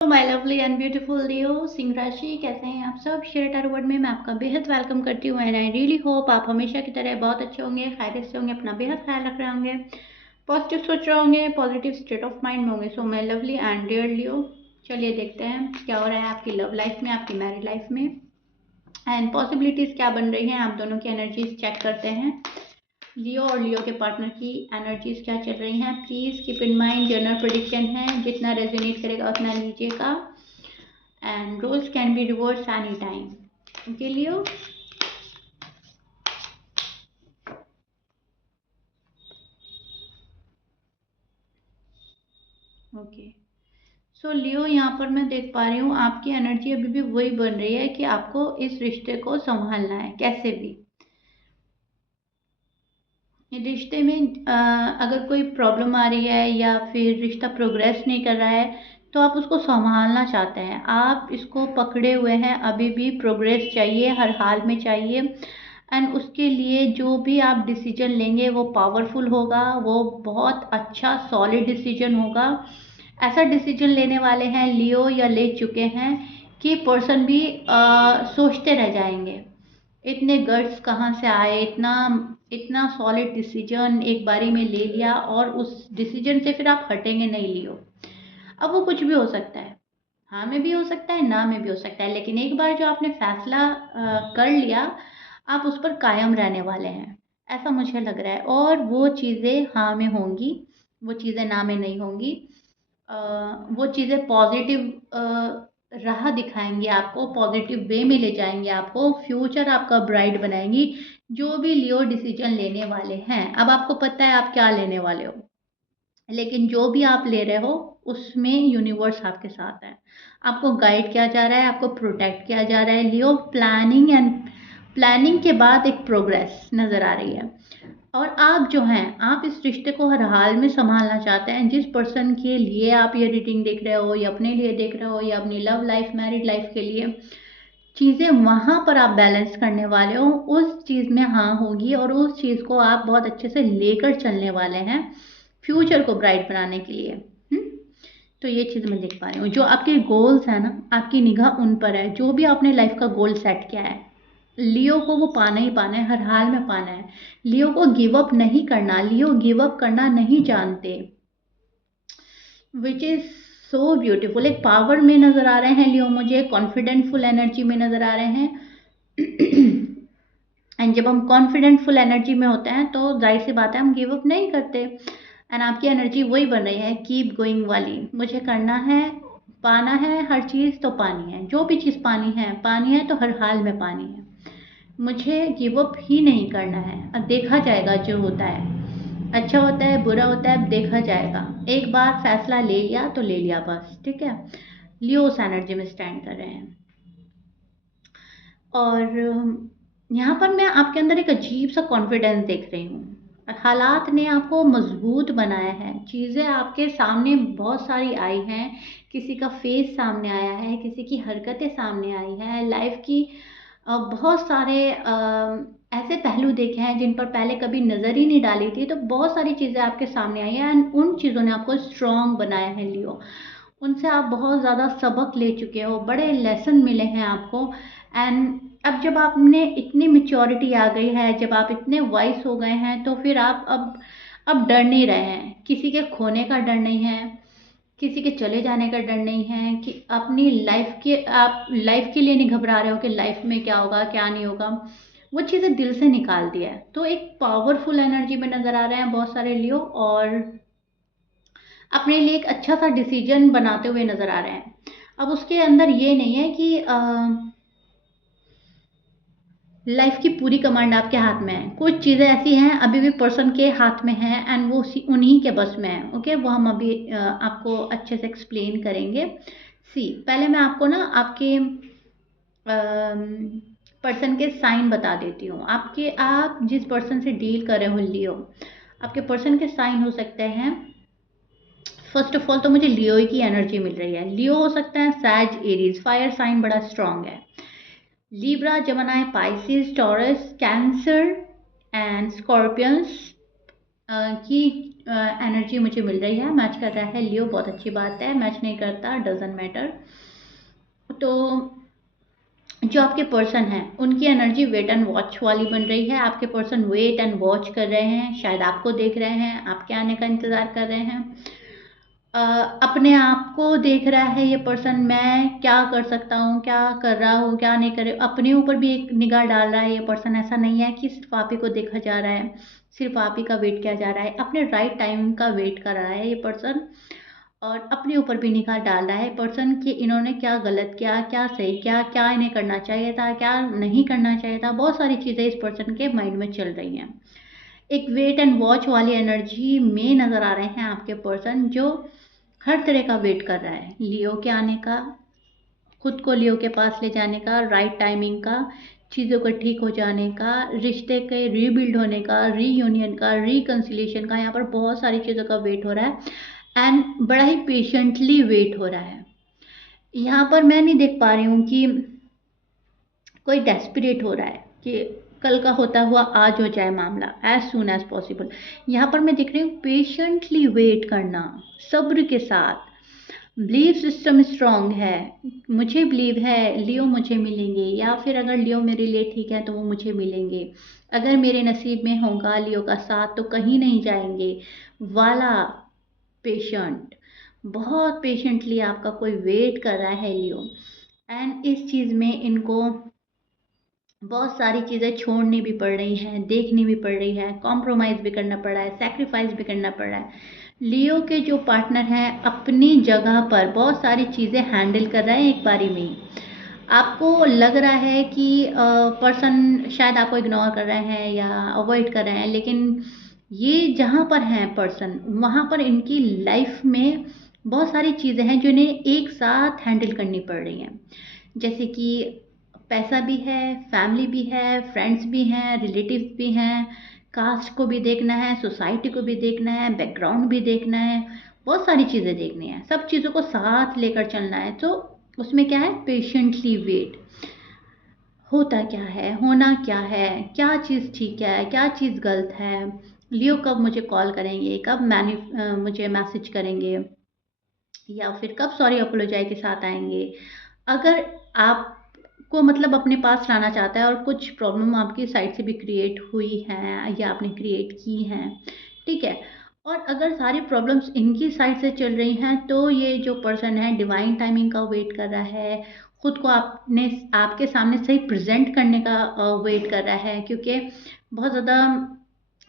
My lovely and beautiful लियो सिंह राशि, कैसे हैं आप सब। शेयर टारो वर्ड में मैं आपका बेहद वेलकम करती हूँ एंड आई रियली होप आप हमेशा की तरह बहुत अच्छे होंगे, खैरियत से होंगे, अपना बेहद ख्याल रख रहे होंगे, पॉजिटिव सोच रहे होंगे, पॉजिटिव स्टेट ऑफ माइंड में होंगे। So my lovely and dear Leo, चलिए देखते हैं क्या हो रहा है आपकी लव लाइफ में, आपकी मैरिड लाइफ में एंड पॉसिबिलिटीज़ क्या बन रही हैं। आप दोनों की एनर्जीज चेक करते हैं। लियो और लियो के पार्टनर की एनर्जीज क्या चल रही हैं। Please keep in mind general prediction है, जितना रेजोनेट करेगा उतना लीजिएगा and roles can be reversed anytime. Okay, Leo? Okay, so Leo, यहाँ पर मैं देख पा रही हूँ आपकी एनर्जी अभी भी वही बन रही है कि आपको इस रिश्ते को संभालना है कैसे भी। रिश्ते में अगर कोई प्रॉब्लम आ रही है या फिर रिश्ता प्रोग्रेस नहीं कर रहा है तो आप उसको संभालना चाहते हैं, आप इसको पकड़े हुए हैं, अभी भी प्रोग्रेस चाहिए, हर हाल में चाहिए। एंड उसके लिए जो भी आप डिसीजन लेंगे वो पावरफुल होगा, वो बहुत अच्छा सॉलिड डिसीजन होगा। ऐसा डिसीजन लेने वाले हैं लियो या ले चुके हैं कि पर्सन भी सोचते रह जाएंगे इतने गट्स कहाँ से आए, इतना इतना सॉलिड डिसीजन एक बारी में ले लिया और उस डिसीजन से फिर आप हटेंगे नहीं लियो। अब वो कुछ भी हो सकता है, हाँ में भी हो सकता है, ना में भी हो सकता है, लेकिन एक बार जो आपने फैसला कर लिया आप उस पर कायम रहने वाले हैं, ऐसा मुझे लग रहा है। और वो चीज़ें हाँ में होंगी, वो चीज़ें ना में नहीं होंगी। वो चीज़ें पॉजिटिव राह दिखाएंगी आपको, पॉजिटिव वे में ले जाएंगे आपको, फ्यूचर आपका ब्राइट बनाएंगी। जो भी लियो डिसीजन लेने वाले हैं, अब आपको पता है आप क्या लेने वाले हो, लेकिन जो भी आप ले रहे हो उसमें यूनिवर्स आपके साथ है, आपको गाइड किया जा रहा है, आपको प्रोटेक्ट किया जा रहा है। लियो, प्लानिंग के बाद एक प्रोग्रेस नज़र आ रही है। और आप जो हैं, आप इस रिश्ते को हर हाल में संभालना चाहते हैं। जिस पर्सन के लिए आप ये रीडिंग देख रहे हो या अपने लिए देख रहे हो या अपनी लव लाइफ मैरिड लाइफ के लिए, चीज़ें वहाँ पर आप बैलेंस करने वाले हो, उस चीज़ में हाँ होगी और उस चीज़ को आप बहुत अच्छे से लेकर चलने वाले हैं फ्यूचर को ब्राइट बनाने के लिए। तो ये चीज़ मैं देख पा रही हूँ। जो आपके गोल्स हैं ना, आपकी निगाह उन पर है। जो भी आपने लाइफ का गोल सेट किया है, लियो को वो पाना ही पाना है, हर हाल में पाना है। लियो को गिव अप नहीं करना, लियो गिव अप करना नहीं जानते, विच इज़ सो ब्यूटीफुल। एक पावर में नज़र आ रहे हैं लियो, मुझे कॉन्फिडेंटफुल एनर्जी में नज़र आ रहे हैं। एंड जब हम कॉन्फिडेंटफुल एनर्जी में होते हैं तो जाहिर सी बात है हम गिव अप नहीं करते। एंड आपकी एनर्जी वही बन रही है, कीप गोइंग वाली। मुझे करना है, पाना है, हर चीज़ तो पानी है, जो भी चीज़ पानी है तो हर हाल में पानी है। मुझे गिव अप ही नहीं करना है। अब देखा जाएगा जो होता है, अच्छा होता है बुरा होता है, अब देखा जाएगा। एक बार फैसला ले लिया तो ले लिया बस, ठीक है। लियो उस एनर्जी में स्टैंड कर रहे हैं। और यहाँ पर मैं आपके अंदर एक अजीब सा कॉन्फिडेंस देख रही हूँ। हालात ने आपको मजबूत बनाया है, चीज़ें आपके सामने बहुत सारी आई हैं, किसी का फेस सामने आया है, किसी की हरकतें सामने आई हैं, लाइफ की बहुत सारे ऐसे पहलू देखे हैं जिन पर पहले कभी नज़र ही नहीं डाली थी। तो बहुत सारी चीज़ें आपके सामने आई हैं एंड उन चीज़ों ने आपको स्ट्रॉन्ग बनाया है लियो। उनसे आप बहुत ज़्यादा सबक ले चुके हो, बड़े लेसन मिले हैं आपको। एंड अब जब आपने इतनी मेच्योरिटी आ गई है, जब आप इतने वाइस हो गए हैं, तो फिर आप अब डर नहीं रहे हैं, किसी के खोने का डर नहीं है, किसी के चले जाने का डर नहीं है, कि अपनी लाइफ के आप लाइफ के लिए नहीं घबरा रहे हो कि लाइफ में क्या होगा क्या नहीं होगा। वो चीज़ें दिल से निकाल दिया है। तो एक पावरफुल एनर्जी में नज़र आ रहे हैं बहुत सारे लियो, और अपने लिए एक अच्छा सा डिसीजन बनाते हुए नज़र आ रहे हैं। अब उसके अंदर ये नहीं है कि लाइफ की पूरी कमांड आपके हाथ में है। कुछ चीज़ें ऐसी हैं अभी भी पर्सन के हाथ में है एंड वो उन्हीं के बस में है। ओके, वो हम अभी आपको अच्छे से एक्सप्लेन करेंगे। पहले मैं आपको ना आपके पर्सन के साइन बता देती हूँ। आप जिस पर्सन से डील कर रहे हो लियो, आपके पर्सन के साइन हो सकते हैं। फर्स्ट ऑफ ऑल तो मुझे लियो की एनर्जी मिल रही है। लियो हो सकता है सैज, एरीज, फायर साइन बड़ा स्ट्रांग है। Libra, Gemini, Pisces, Taurus, Cancer and Scorpions की एनर्जी मुझे मिल रही है। मैच कर रहा है लियो, बहुत अच्छी बात है। मैच नहीं करता, डजंट मैटर। तो जो आपके पर्सन हैं उनकी एनर्जी वेट एंड वॉच वाली बन रही है। आपके पर्सन वेट एंड वॉच कर रहे हैं, शायद आपको देख रहे हैं, आपके आने का इंतज़ार कर रहे हैं। अपने आप को देख रहा है ये पर्सन, मैं क्या कर सकता हूँ, क्या कर रहा हूँ, क्या नहीं कर रही हूँ। अपने ऊपर भी एक निगाह डाल रहा है ये पर्सन। ऐसा नहीं है कि सिर्फ आप ही को देखा जा रहा है, सिर्फ आप ही का वेट किया जा रहा है। अपने राइट टाइम का वेट कर रहा है ये पर्सन, और अपने ऊपर भी निगाह डाल रहा है पर्सन कि इन्होंने क्या गलत किया, क्या सही किया, क्या इन्हें करना चाहिए था, क्या नहीं करना चाहिए था। बहुत सारी चीज़ें इस पर्सन के माइंड में चल रही हैं। एक वेट एंड वॉच वाली एनर्जी में नज़र आ रहे हैं आपके पर्सन, जो हर तरह का वेट कर रहा है लियो के आने का, खुद को लियो के पास ले जाने का, राइट टाइमिंग का, चीज़ों को ठीक हो जाने का, रिश्ते के रीबिल्ड होने का, रीयूनियन का, रिकन्सिलिएशन का। यहाँ पर बहुत सारी चीज़ों का वेट हो रहा है एंड बड़ा ही पेशेंटली वेट हो रहा है। यहाँ पर मैं नहीं देख पा रही हूँ कि कोई डेस्परेट हो रहा है कि कल का होता हुआ आज हो जाए मामला, एज सून एज पॉसिबल। यहाँ पर मैं देख रही हूँ पेशेंटली वेट करना, सब्र के साथ। बिलीव सिस्टम स्ट्रांग है, मुझे बिलीव है लियो मुझे मिलेंगे, या फिर अगर लियो मेरे लिए ठीक है तो वो मुझे मिलेंगे। अगर मेरे नसीब में होगा लियो का साथ तो कहीं नहीं जाएंगे वाला पेशेंट। बहुत पेशेंटली आपका कोई वेट कर रहा है लियो, एंड इस चीज़ में इनको बहुत सारी चीज़ें छोड़नी भी पड़ रही हैं, देखनी भी पड़ रही है, कॉम्प्रोमाइज़ भी करना पड़ रहा है, सैक्रिफाइस भी करना पड़ रहा है। लियो के जो पार्टनर हैं अपनी जगह पर बहुत सारी चीज़ें हैंडल कर रहे हैं एक बारी में ही। आपको लग रहा है कि पर्सन शायद आपको इग्नोर कर रहे हैं या अवॉइड कर रहे हैं, लेकिन ये जहाँ पर हैं पर्सन, वहाँ पर इनकी लाइफ में बहुत सारी चीज़ें हैं जो इन्हें एक साथ हैंडल करनी पड़ रही हैं। जैसे कि पैसा भी है, फैमिली भी है, फ्रेंड्स भी हैं, रिलेटिव्स भी हैं, कास्ट को भी देखना है, सोसाइटी को भी देखना है, बैकग्राउंड भी देखना है, बहुत सारी चीज़ें देखनी है। सब चीज़ों को साथ लेकर चलना है। तो उसमें क्या है, पेशेंटली वेट। होता क्या है, होना क्या है, क्या चीज़ ठीक है, क्या चीज़ गलत है, लियो कब मुझे कॉल करेंगे, कब मुझे मैसेज करेंगे, या फिर कब सॉरी अपोलोजाई के साथ आएंगे। अगर आपको मतलब अपने पास लाना चाहता है और कुछ प्रॉब्लम आपकी साइड से भी क्रिएट हुई है या आपने क्रिएट की हैं, ठीक है, और अगर सारी प्रॉब्लम्स इनकी साइड से चल रही हैं तो ये जो पर्सन है डिवाइन टाइमिंग का वेट कर रहा है, खुद को आपके सामने सही प्रेजेंट करने का वेट कर रहा है, क्योंकि बहुत ज़्यादा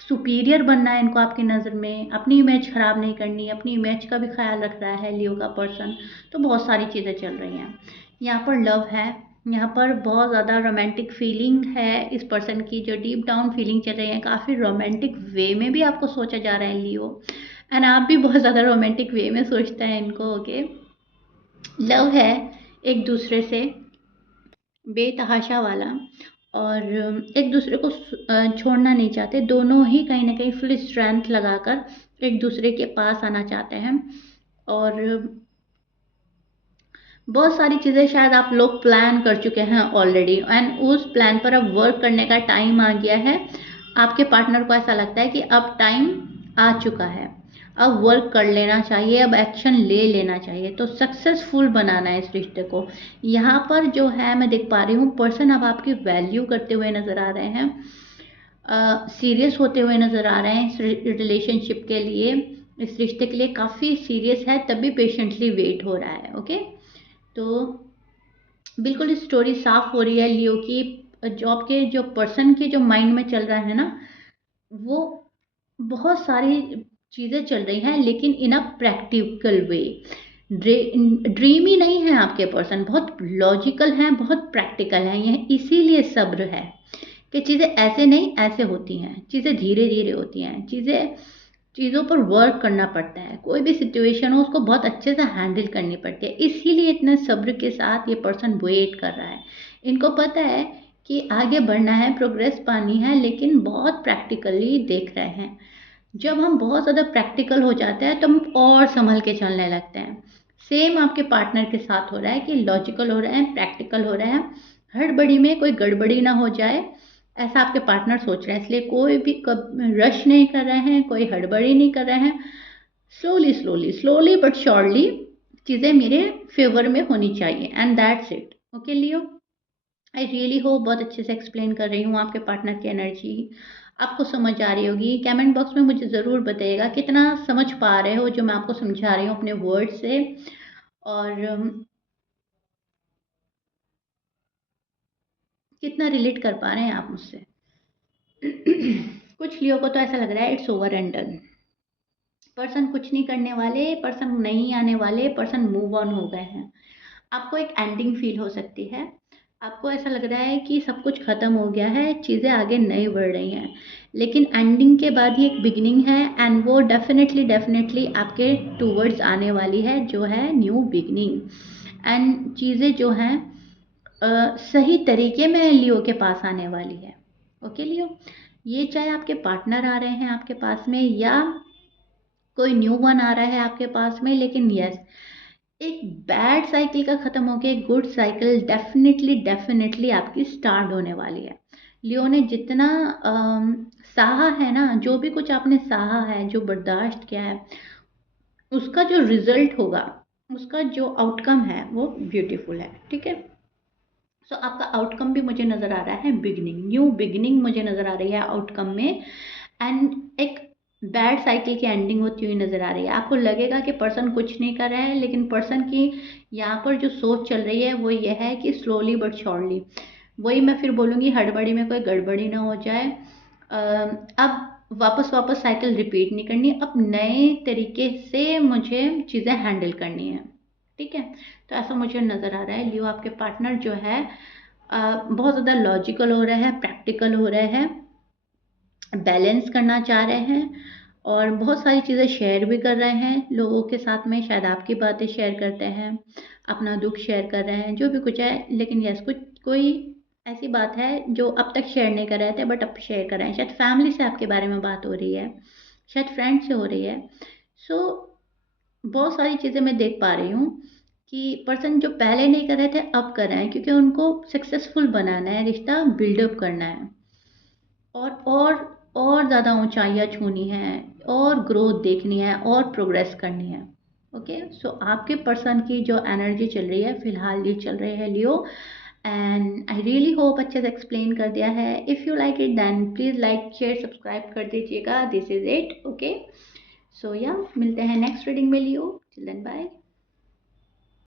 सुपीरियर बनना है इनको आपकी नज़र में, अपनी इमेज ख़राब नहीं करनी, अपनी इमेज का भी ख्याल रख रहा है लियो का पर्सन। तो बहुत सारी चीज़ें चल रही हैं। यहाँ पर लव है, यहाँ पर बहुत ज़्यादा रोमांटिक फीलिंग है इस पर्सन की, जो डीप डाउन फीलिंग चल रही है। काफ़ी रोमांटिक वे में भी आपको सोचा जा रहा है लियो, एंड आप भी बहुत ज़्यादा रोमांटिक वे में सोचते हैं इनको। ओके, लव है एक दूसरे से बेतहाशा वाला, और एक दूसरे को छोड़ना नहीं चाहते। दोनों ही कहीं ना कहीं फुल स्ट्रेंथ लगाकर एक दूसरे के पास आना चाहते हैं, और बहुत सारी चीज़ें शायद आप लोग प्लान कर चुके हैं ऑलरेडी, एंड उस प्लान पर अब वर्क करने का टाइम आ गया है। आपके पार्टनर को ऐसा लगता है कि अब टाइम आ चुका है, अब वर्क कर लेना चाहिए, अब एक्शन ले लेना चाहिए। तो सक्सेसफुल बनाना है इस रिश्ते को। यहाँ पर जो है मैं देख पा रही हूँ पर्सन अब आपकी वैल्यू करते हुए नज़र आ रहे हैं, सीरियस होते हुए नज़र आ रहे हैं इस रिलेशनशिप के लिए, इस रिश्ते के लिए काफ़ी सीरियस है, तभी पेशेंटली वेट हो रहा है। ओके, तो बिल्कुल स्टोरी साफ हो रही है लियो की। जॉब के जो पर्सन के जो माइंड में चल रहा है ना, वो बहुत सारी चीज़ें चल रही हैं, लेकिन इन अ प्रैक्टिकल वे। ड्रीमी नहीं है आपके पर्सन, बहुत लॉजिकल हैं, बहुत प्रैक्टिकल हैं। यह इसीलिए सब्र है कि चीज़ें ऐसे नहीं ऐसे होती हैं, चीज़ें धीरे धीरे होती हैं, चीज़ों पर वर्क करना पड़ता है। कोई भी सिचुएशन हो उसको बहुत अच्छे से हैंडल करनी पड़ती है, इसीलिए इतने सब्र के साथ ये पर्सन वेट कर रहा है। इनको पता है कि आगे बढ़ना है, प्रोग्रेस पानी है, लेकिन बहुत प्रैक्टिकली देख रहे हैं। जब हम बहुत ज़्यादा प्रैक्टिकल हो जाते हैं तो हम और संभल के चलने लगते हैं। सेम आपके पार्टनर के साथ हो रहा है कि लॉजिकल हो रहे हैं, प्रैक्टिकल हो रहे हैं, हड़बड़ी में कोई गड़बड़ी ना हो जाए, ऐसा आपके पार्टनर सोच रहे हैं। इसलिए कोई भी रश नहीं कर रहे हैं, कोई हड़बड़ी नहीं कर रहे हैं। Slowly slowly slowly but surely चीज़ें मेरे फेवर में होनी चाहिए, and that's it. Okay Leo, I really hope बहुत अच्छे से एक्सप्लेन कर रही हूँ। आपके पार्टनर की एनर्जी आपको समझ आ रही होगी। कमेंट बॉक्स में मुझे ज़रूर बताइएगा कितना समझ पा रहे हो जो मैं आपको समझा रही हूँ अपने वर्ड से, और कितना रिलेट कर पा रहे हैं आप मुझसे। कुछ लियो को तो ऐसा लग रहा है it's over and done. Person कुछ नहीं करने वाले, पर्सन नहीं आने वाले, पर्सन मूव ऑन हो गए हैं। आपको एक एंडिंग फील हो सकती है। आपको ऐसा लग रहा है कि सब कुछ ख़त्म हो गया है, चीज़ें आगे नहीं बढ़ रही हैं, लेकिन एंडिंग के बाद ही एक बिगिनिंग है, एंड वो डेफिनेटली डेफिनेटली आपके टूवर्ड्स आने वाली है, जो है न्यू बिगिनिंग। एंड चीज़ें जो हैं सही तरीके में लियो के पास आने वाली है। ओके लियो, ये चाहे आपके पार्टनर आ रहे हैं आपके पास में, या कोई न्यू वन आ रहा है आपके पास में, लेकिन यस, एक बैड साइकिल का ख़त्म होकर एक गुड साइकिल डेफिनेटली डेफिनेटली आपकी स्टार्ट होने वाली है। लियो ने जितना सहा है ना, जो भी कुछ आपने सहा है, जो बर्दाश्त किया है, उसका जो रिजल्ट होगा, उसका जो आउटकम है वो ब्यूटीफुल है। ठीक है, सो आपका आउटकम भी मुझे नज़र आ रहा है बिगनिंग, न्यू बिगनिंग मुझे नज़र आ रही है आउटकम में। एंड एक बैड साइकिल की एंडिंग होती हुई नज़र आ रही है। आपको लगेगा कि पर्सन कुछ नहीं कर रहा है, लेकिन पर्सन की यहाँ पर जो सोच चल रही है वो ये है कि स्लोली बट श्योरली, वही मैं फिर बोलूँगी, हड़बड़ी में कोई गड़बड़ी ना हो जाए। अब वापस वापस साइकिल रिपीट नहीं करनी, अब नए तरीके से मुझे चीज़ें हैंडल करनी है। ठीक है, तो ऐसा मुझे नज़र आ रहा है। लियो आपके पार्टनर जो है बहुत ज़्यादा लॉजिकल हो रहे हैं, प्रैक्टिकल हो रहे हैं, बैलेंस करना चाह रहे हैं, और बहुत सारी चीज़ें शेयर भी कर रहे हैं लोगों के साथ में। शायद आपकी बातें शेयर करते हैं, अपना दुख शेयर कर रहे हैं, जो भी कुछ है। लेकिन यस, कुछ कोई ऐसी बात है जो अब तक शेयर नहीं कर रहे थे बट अब शेयर कर रहे हैं। शायद फैमिली से आपके बारे में बात हो रही है, शायद फ्रेंड से हो रही है। सो बहुत सारी चीज़ें मैं देख पा रही हूँ कि पर्सन जो पहले नहीं कर रहे थे अब कर रहे हैं, क्योंकि उनको सक्सेसफुल बनाना है, रिश्ता बिल्डअप करना है, और ज़्यादा ऊंचाइयाँ छूनी है, और ग्रोथ देखनी है, और प्रोग्रेस करनी है। ओके, सो आपके पर्सन की जो एनर्जी चल रही है फिलहाल, ये चल रही है Leo, and I really hope अच्छे से एक्सप्लेन कर दिया है। If you like it then please like share subscribe कर दीजिएगा। This is it. Okay, so yeah मिलते हैं नेक्स्ट रीडिंग में लियो। Till then bye.